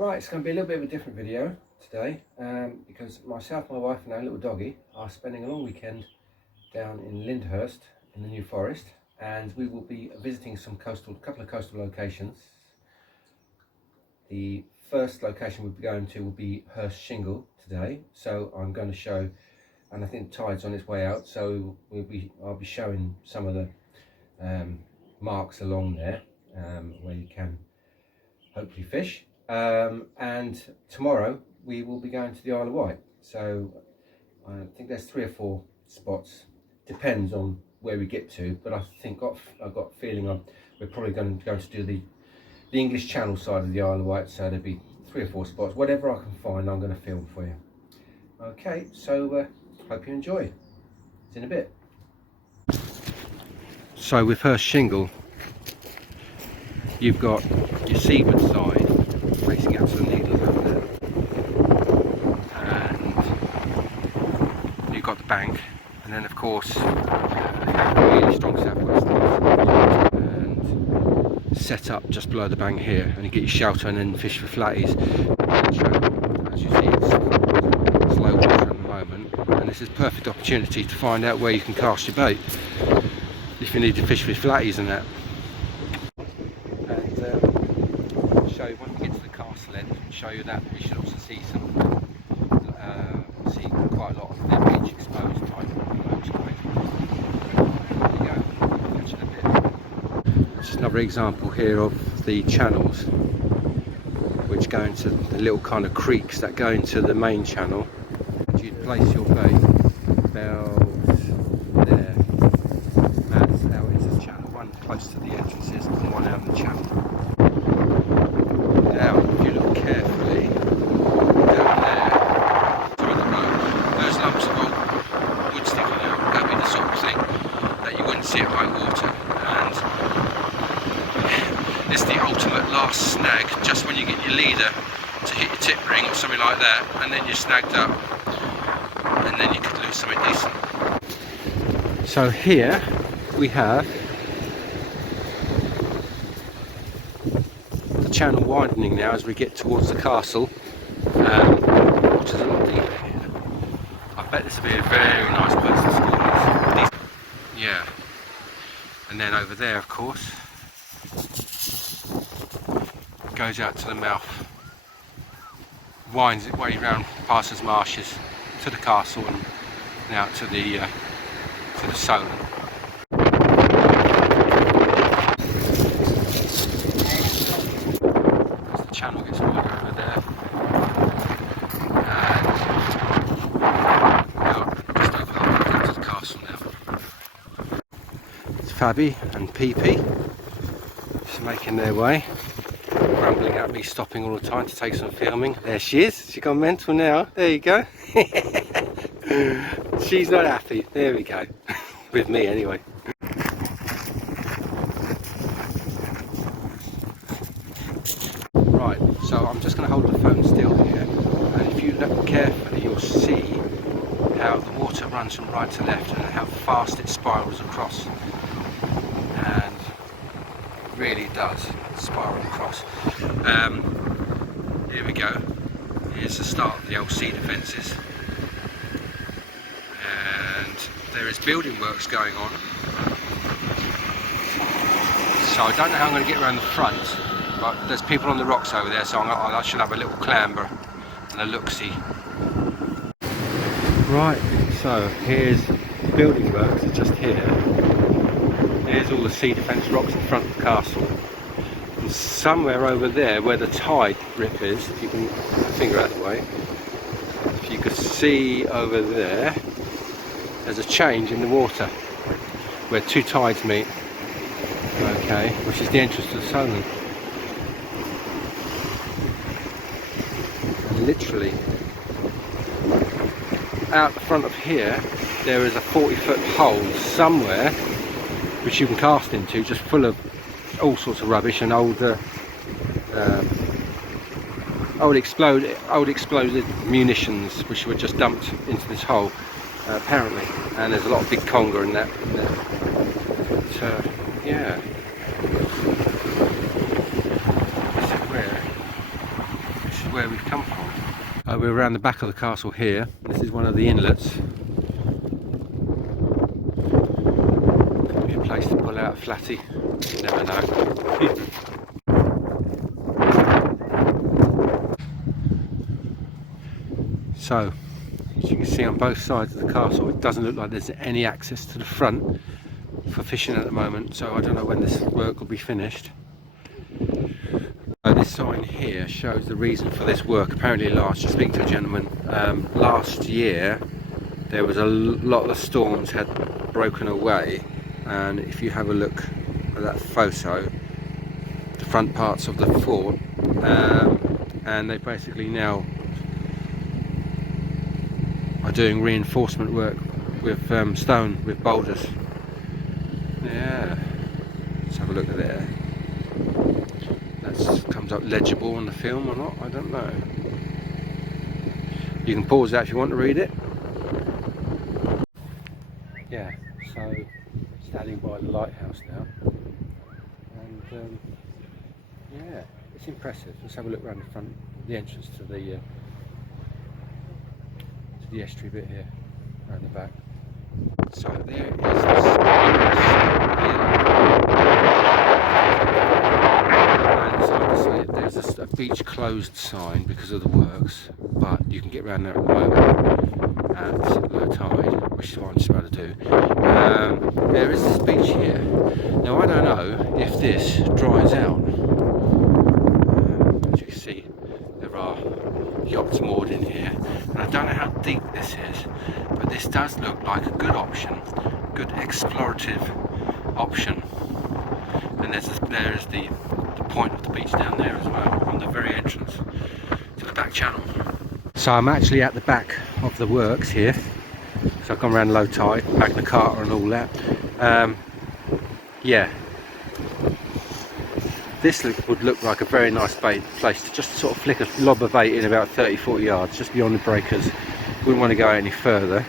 Right, it's going to be a little bit of a different video today because myself, my wife and our little doggy are spending a long weekend down in Lyndhurst in the New Forest, and we will be visiting some couple of coastal locations. The first location we'll be going to will be Hurst Shingle today, so I'm going to show, and I think the tide's on its way out, so I'll be showing some of the marks along there where you can hopefully fish. And tomorrow we will be going to the Isle of Wight, so I think there's 3 or 4 spots, depends on where we get to, but I think I've got a feeling we're probably going to do the English Channel side of the Isle of Wight, so there'll be 3 or 4 spots. Whatever I can find, I'm going to film for you. Okay, so hope you enjoy. See you in a bit. So with Hurst Shingle, you've got your seaward side facing out to the Needles over there, and you've got the bank, and then of course really strong southwest and set up just below the bank here, and you get your shelter and then fish for flatties. As you see, it's low water at the moment, and this is a perfect opportunity to find out where you can cast your bait if you need to fish for flatties and that. Show you when we get to the castle end, show you that we should also see quite a lot of their beach exposed type boats going. There you go, catch it a bit. Just another example here of the channels which go into the little kind of creeks that go into the main channel. And you'd place your bait about there, that's out into the channel, one close to the entrances and one out in the channel. Now, if you look carefully down there, through the road, those lumps of old wood sticking out, that'd be the sort of thing that you wouldn't see at high water, and it's the ultimate last snag, just when you get your leader to hit your tip ring or something like that, and then you're snagged up, and then you could lose something decent. So here we have channel widening now as we get towards the castle, which is a lot deeper here. I bet this will be a very nice place to school these. Yeah, and then over there, of course, it goes out to the mouth, winds its way round past those marshes to the castle and out to the Solent. Channel gets wider over there, and just over halfway down to the castle now. It's Fabi and PP just making their way, grumbling at me, stopping all the time to take some filming. There she is, she's gone mental now, there you go. She's not happy, there we go, with me anyway. Right, so I'm just going to hold the phone still here, and if you look carefully you'll see how the water runs from right to left and how fast it spirals across, and it really does spiral across. Here we go, here's the start of the old sea defences, and there is building works going on, so I don't know how I'm going to get around the front. But there's people on the rocks over there, so I should have a little clamber and a look-see. Right, so here's the building works, it's just here. Here's all the sea defence rocks in front of the castle. And somewhere over there, where the tide rip is, if you can finger that way, if you could see over there, there's a change in the water, where 2 tides meet. Okay, which is the entrance to the Solent. Literally out the front of here there is a 40-foot hole somewhere which you can cast into, just full of all sorts of rubbish and old exploded munitions which were just dumped into this hole apparently, and there's a lot of big conger in that. But, yeah. where we've come from. We're around the back of the castle here. This is one of the inlets. Could be a place to pull out a flatty. You never know. So, as you can see on both sides of the castle, it doesn't look like there's any access to the front for fishing at the moment, so I don't know when this work will be finished. This sign here shows the reason for this work. Apparently speaking to a gentleman, last year there was a lot of the storms had broken away, and if you have a look at that photo, the front parts of the fort, and they basically now are doing reinforcement work with stone, with boulders. Yeah, let's have a look at there. That comes up legible on the film or not, I don't know. You can pause that if you want to read it. Yeah, so standing by the lighthouse now, and yeah, it's impressive. Let's have a look around the front, the entrance to the estuary bit here, around the back. So there is there's a beach closed sign because of the works, but you can get around there at the moment at low tide, which is what I'm just about to do. There is this beach here. Now I don't know if this dries out. As you can see, there are yachts moored in here, and I don't know how deep this is, but this does look like a good option, good explorative option. And there's the point of the beach down there as well, on the very entrance to the back channel. So I'm actually at the back of the works here, so I've gone around low tide, Magna Carta and all that. Yeah, this would look like a very nice place to just sort of flick a lob of bait in about 30-40 yards, just beyond the breakers. Wouldn't want to go any further,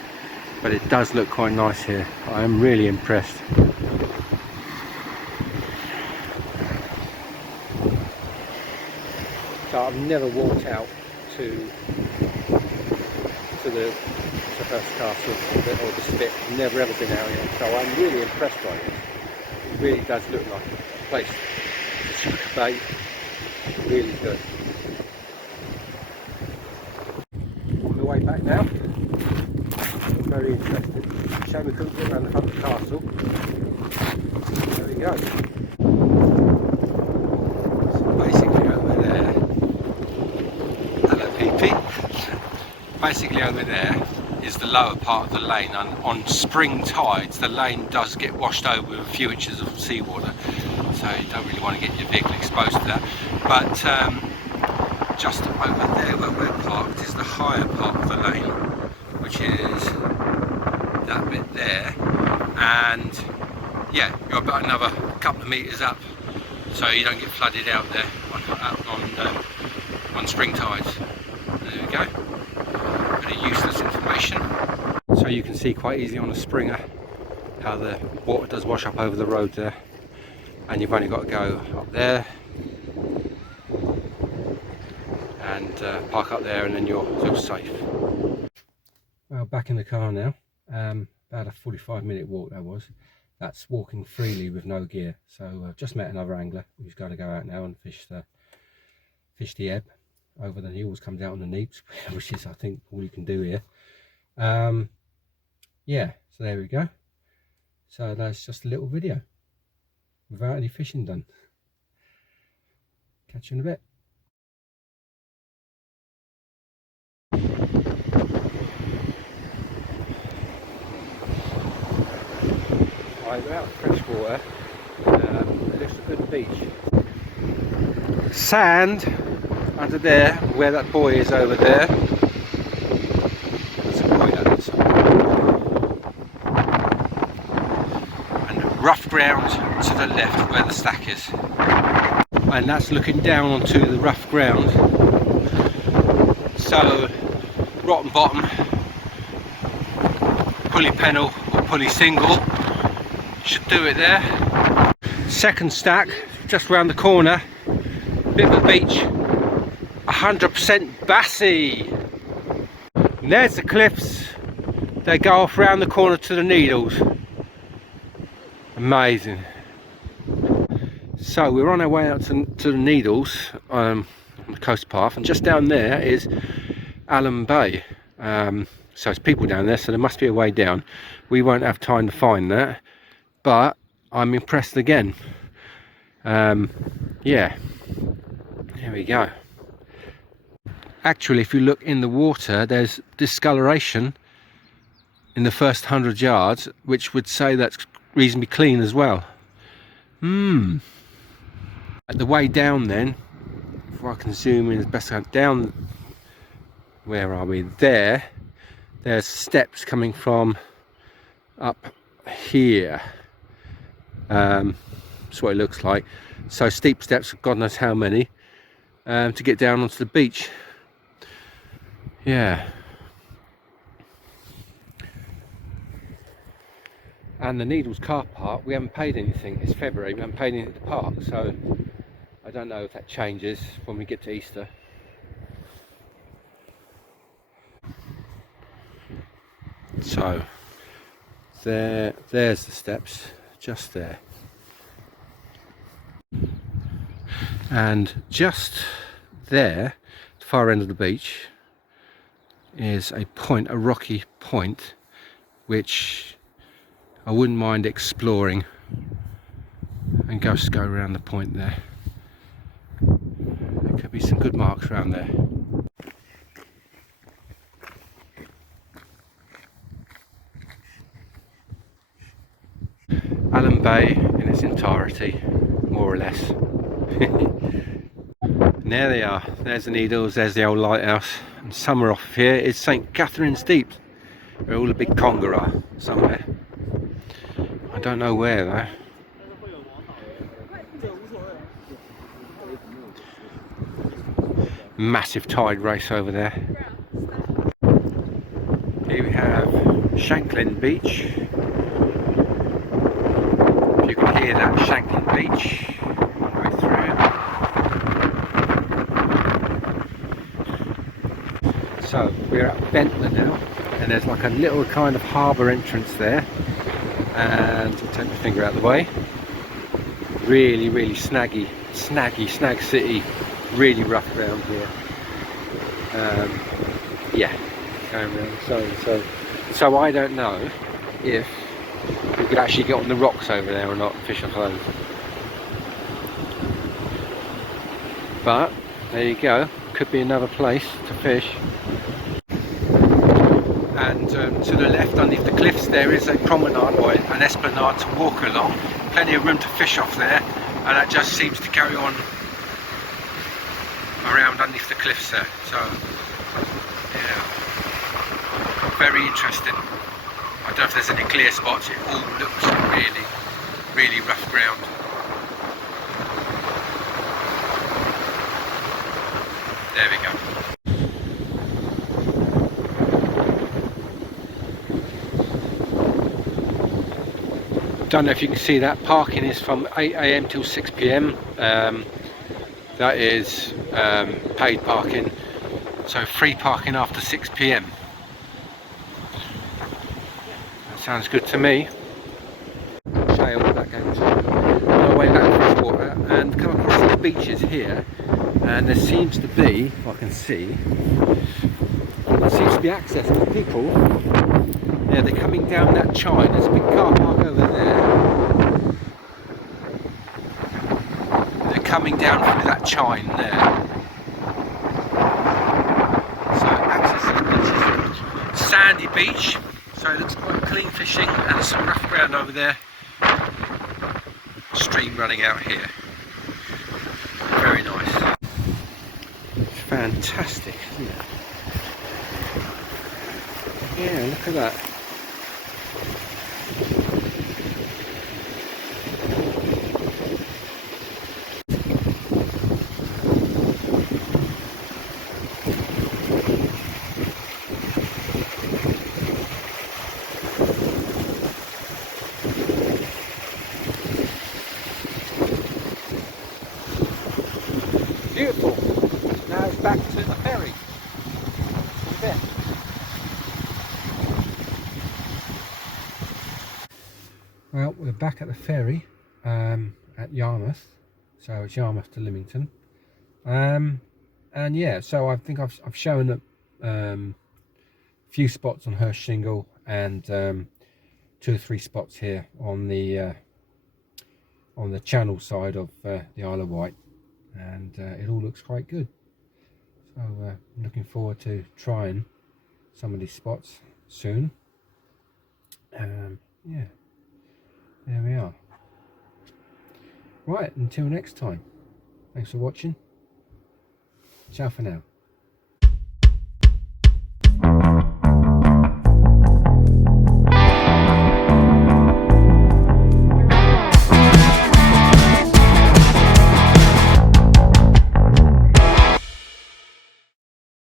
but it does look quite nice here. I am really impressed. So I've never walked out to Hurst Castle or the spit. Never ever been out here, so I'm really impressed by it. It really does look like a place to chuck a bait. Really good. On the way back now. I'm very interested. Shame we couldn't get around the front of the castle. There we go. So basically over there. Hello PP. Basically over there is the lower part of the lane, and on spring tides the lane does get washed over with a few inches of seawater, so you don't really want to get your vehicle exposed to that. But just over there where we're parked is the higher part of the lane, which is that bit there, and yeah, you're about another couple of metres up, so you don't get flooded out there on spring tides. There we go. Pretty useless information. So you can see quite easily on a springer how the water does wash up over the road there, and you've only got to go up there and park up there, and then you're safe. Well, back in the car now. About a 45-minute walk that was. That's walking freely with no gear. So I've just met another angler who's going to go out now and fish the ebb over the, he always comes out on the neeps, which is I think all you can do here. Yeah, so there we go. So that's just a little video without any fishing done. Catch you in a bit. We're out of fresh water. It looks a good beach. Sand under there, where that buoy is over there. There's a buoy at that side. And rough ground to the left where the stack is. And that's looking down onto the rough ground. So, rotten bottom, pulley pennel or pulley single. Should do it there. Second stack just round the corner, bit of a beach 100% Bassy. And there's the cliffs. They go off round the corner to the Needles. Amazing. So we're on our way out to the Needles on the coast path, and just down there is Allen Bay. So it's people down there, so there must be a way down. We won't have time to find that, but I'm impressed again. Yeah, there we go. Actually, if you look in the water, there's discoloration in the first 100 yards, which would say that's reasonably clean as well. At the way down then, if I can zoom in as best I can, down, where are we? There's steps coming from up here. That's what it looks like. So steep steps, God knows how many, to get down onto the beach. Yeah. And the Needles car park, we haven't paid anything. It's February, we haven't paid anything to park, so I don't know if that changes when we get to Easter. So there's the steps, just there. And just there, the far end of the beach, is a point, a rocky point, which I wouldn't mind exploring, and just go around the point there. There could be some good marks around there. Allen Bay in its entirety, more or less. And there they are, there's the Needles, there's the old lighthouse, and somewhere off here is St Catherine's Deep, where all the big conga are, somewhere. I don't know where though. Massive tide race over there. Here we have Shanklin Beach. If you can hear that, Shanklin Beach, one way through. So we're at Ventnor now, and there's like a little kind of harbour entrance there. And take my finger out of the way. Really snag city, really rough ground here. Yeah, going around so I don't know if we could actually get on the rocks over there or not and fish off those. But there you go, could be another place to fish. And to the left, underneath the cliffs, there is a promenade or an esplanade to walk along. Plenty of room to fish off there, and that just seems to carry on around underneath the cliffs there. So, yeah, very interesting. I don't know if there's any clear spots. It all looks really rough ground. There we go. Don't know if you can see that. Parking is from 8 AM till 6 PM. That is paid parking, so free parking after 6 PM. That sounds good to me. Show you what that goes. On our way back to the water and come across these beaches here, and there seems to be, if I can see, there seems to be access for people. Yeah, they're coming down that chine. There's a big car park over there. They're coming down through that chine there. So access to the beach. Sandy beach, so it looks quite clean fishing, and there's some rough ground over there. Stream running out here. Very nice. It's fantastic, isn't it? Yeah, look at that. Beautiful. Now back to the ferry. In a bit. Well, we're back at the ferry at Yarmouth, so it's Yarmouth to Lymington, and yeah, so I think I've shown a few spots on Hurst Shingle and 2 or 3 spots here on the channel side of the Isle of Wight, and it all looks quite good. So I'm looking forward to trying some of these spots soon. Yeah. There we are. Right, until next time. Thanks for watching. Ciao for now.